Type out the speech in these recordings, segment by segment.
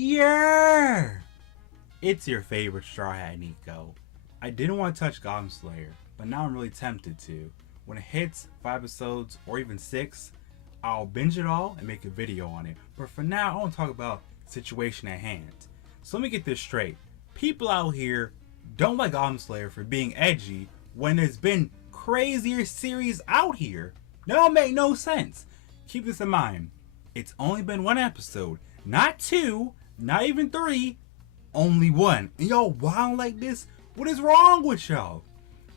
Yeah! It's your favorite Straw Hat Nico. I didn't want to touch Goblin Slayer, but now I'm really tempted to. When it hits 5 episodes or even 6, I'll binge it all and make a video on it. But for now, I want to talk about the situation at hand. So let me get this straight. People out here don't like Goblin Slayer for being edgy when there's been crazier series out here. That don't make no sense. Keep this in mind. It's only been 1 episode, not 2, not even 3, only 1. And y'all wild like this? What is wrong with y'all?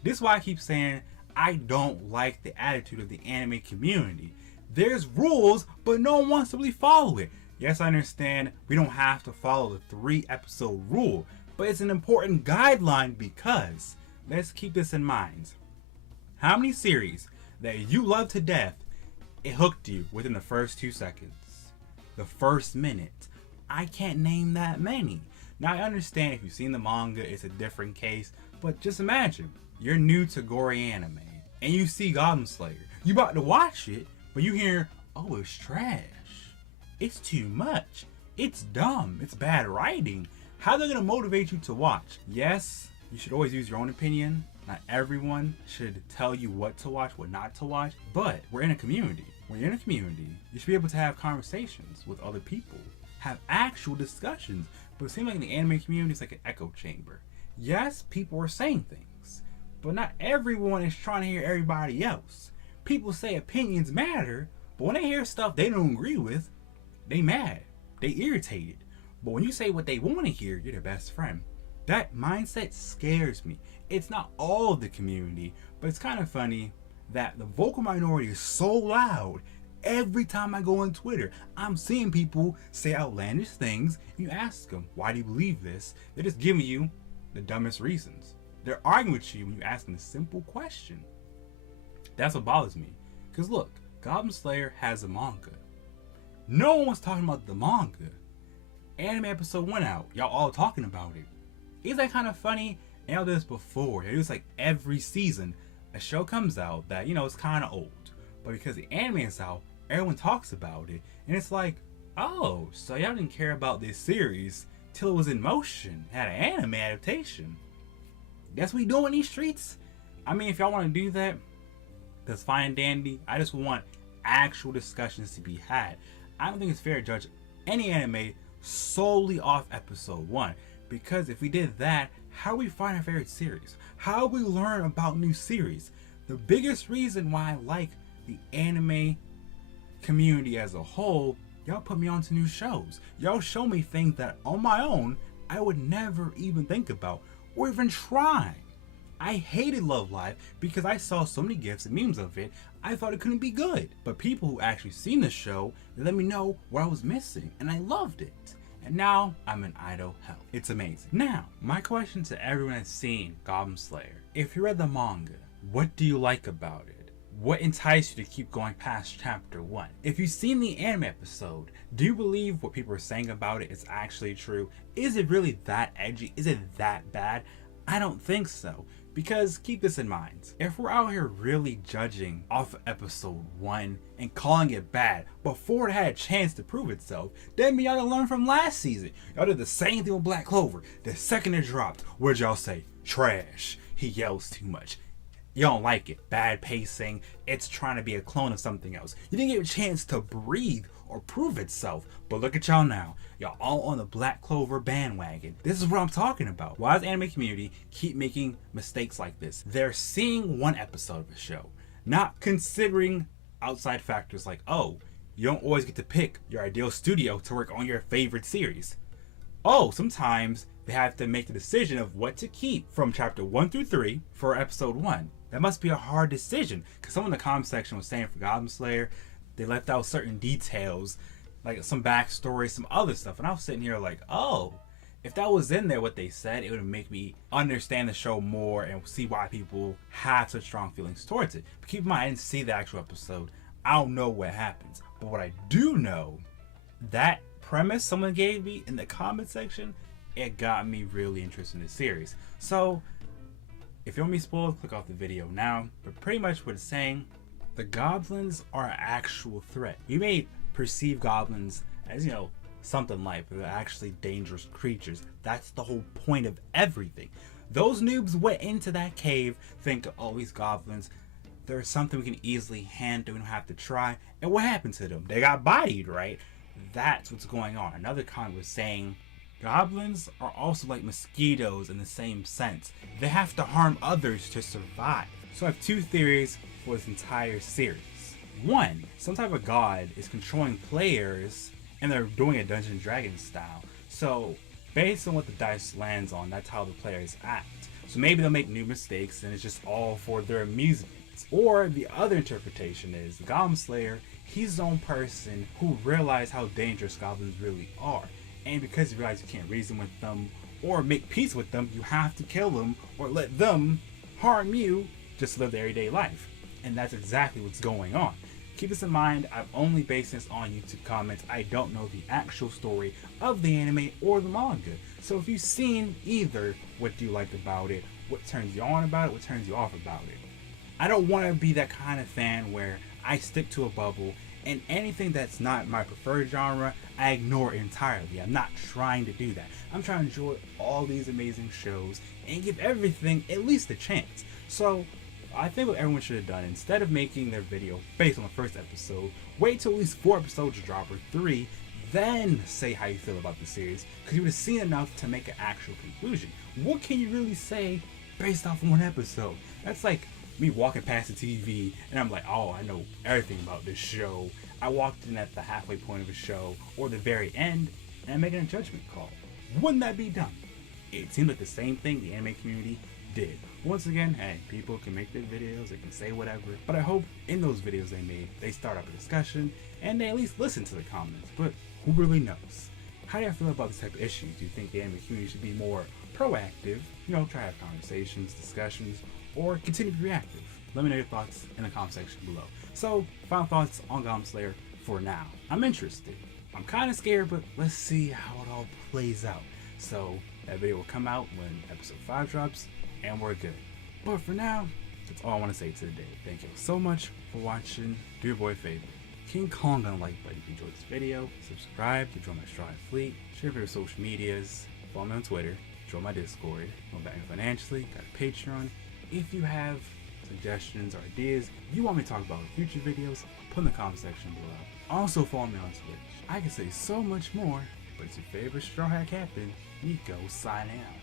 This is why I keep saying I don't like the attitude of the anime community. There's rules, but no one wants to really follow it. Yes, I understand we don't have to follow the 3-episode rule, but it's an important guideline because, let's keep this in mind. How many series that you love to death, it hooked you within the first 2 seconds? The first minute? I can't name that many. Now I understand if you've seen the manga, it's a different case, but just imagine, you're new to gory anime, and you see Goblin Slayer. You about to watch it, but you hear, oh, it's trash. It's too much. It's dumb. It's bad writing. How are they gonna motivate you to watch? Yes, you should always use your own opinion. Not everyone should tell you what to watch, what not to watch, but we're in a community. When you're in a community, you should be able to have conversations with other people, have actual discussions. But it seems like in the anime community, it's like an echo chamber. Yes, people are saying things, but not everyone is trying to hear everybody else. People say opinions matter, but when they hear stuff they don't agree with, they mad, they irritated. But when you say what they want to hear, you're their best friend. That mindset scares me. It's not all of the community, but it's kind of funny that the vocal minority is so loud. Every time I go on Twitter, I'm seeing people say outlandish things. And you ask them, why do you believe this? They're just giving you the dumbest reasons. They're arguing with you when you ask them a simple question. That's what bothers me. Because look, Goblin Slayer has a manga. No one was talking about the manga. Anime episode 1 out. Y'all all talking about it. Is that kind of funny? And y'all did this before. It was like every season a show comes out that, you know, it's kind of old. But because the anime is out, everyone talks about it. And it's like, oh, so y'all didn't care about this series till it was in motion. It had an anime adaptation. That's what we do in these streets? I mean, if y'all want to do that, that's fine and dandy. I just want actual discussions to be had. I don't think it's fair to judge any anime solely off episode 1. Because if we did that, how we find our favorite series? How we learn about new series? The biggest reason why I like the anime community as a whole, y'all put me onto new shows. Y'all show me things that on my own I would never even think about or even try. I hated Love Live because I saw so many gifs and memes of it, I thought it couldn't be good. But people who actually seen the show, they let me know what I was missing, and I loved it. And now I'm in idle hell. It's amazing. Now, my question to everyone that's seen Goblin Slayer. If you read the manga, what do you like about it? What enticed you to keep going past chapter 1? If you've seen the anime episode, do you believe what people are saying about it is actually true? Is it really that edgy? Is it that bad? I don't think so. Because keep this in mind, if we're out here really judging off of episode 1 and calling it bad before it had a chance to prove itself, that mean y'all done learn from last season. Y'all did the same thing with Black Clover. The second it dropped, what'd y'all say? Trash. He yells too much. You don't like it. Bad pacing. It's trying to be a clone of something else. You didn't get a chance to breathe or prove itself. But look at y'all now. Y'all all on the Black Clover bandwagon. This is what I'm talking about. Why does the anime community keep making mistakes like this? They're seeing 1 episode of a show, not considering outside factors like, oh, you don't always get to pick your ideal studio to work on your favorite series. Oh, sometimes they have to make the decision of what to keep from chapter 1 through 3 for episode 1. That must be a hard decision, because someone in the comment section was saying for Goblin Slayer, they left out certain details, like some backstory, some other stuff, and I was sitting here like, oh, if that was in there what they said, it would make me understand the show more and see why people have such strong feelings towards it. But keep in mind, I didn't see the actual episode. I don't know what happens, but what I do know, that premise someone gave me in the comment section, it got me really interested in the series. So if you want me spoiled, click off the video now. But pretty much what it's saying, the goblins are an actual threat. You may perceive goblins as, you know, something like, they're actually dangerous creatures. That's the whole point of everything. Those noobs went into that cave thinking, oh, these goblins, there's something we can easily handle, we don't have to try. And what happened to them? They got bodied, right? That's what's going on. Another comment was saying, goblins are also like mosquitoes in the same sense. They have to harm others to survive. So I have two theories for this entire series. One, some type of god is controlling players and they're doing it Dungeons and Dragons style. So based on what the dice lands on, that's how the players act. So maybe they'll make new mistakes and it's just all for their amusement. Or the other interpretation is the Goblin Slayer, he's his own person who realized how dangerous goblins really are. And because you realize you can't reason with them or make peace with them, you have to kill them or let them harm you just to live their everyday life. And that's exactly what's going on. Keep this in mind, I've only based this on YouTube comments. I don't know the actual story of the anime or the manga. So if you've seen either, what do you like about it? What turns you on about it? What turns you off about it? I don't want to be that kind of fan where I stick to a bubble and anything that's not my preferred genre, I ignore entirely. I'm not trying to do that. I'm trying to enjoy all these amazing shows and give everything at least a chance. So I think what everyone should have done, instead of making their video based on the first episode, wait till at least 4 episodes to drop or 3, then say how you feel about the series, because you would have seen enough to make an actual conclusion. What can you really say based off one episode? That's like me walking past the TV and I'm like, oh, I know everything about this show. I walked in at the halfway point of a show or the very end and I'm making a judgment call. Wouldn't that be dumb? It seemed like the same thing the anime community did. Once again, hey, people can make their videos, they can say whatever, but I hope in those videos they made, they start up a discussion and they at least listen to the comments. But who really knows? How do you feel about this type of issues? Do you think the anime community should be more proactive, try to have conversations, discussions, or continue to be reactive? Let me know your thoughts in the comment section below. So, final thoughts on Goblin Slayer for now. I'm interested. I'm kind of scared, but let's see how it all plays out. So, that video will come out when episode 5 drops, and we're good. But for now, that's all I want to say today. Thank you so much for watching. Do your boy a favor. King Kong on the like button if you enjoyed this video. Subscribe to join my Straw Hat Fleet. Share your social medias. Follow me on Twitter. Join my Discord. Don't back me financially. Got a Patreon. If you have suggestions or ideas you want me to talk about in future videos, put in the comment section below. Also follow me on Twitch. I can say so much more, but it's your favorite Straw Hat Captain, Nico, signing out.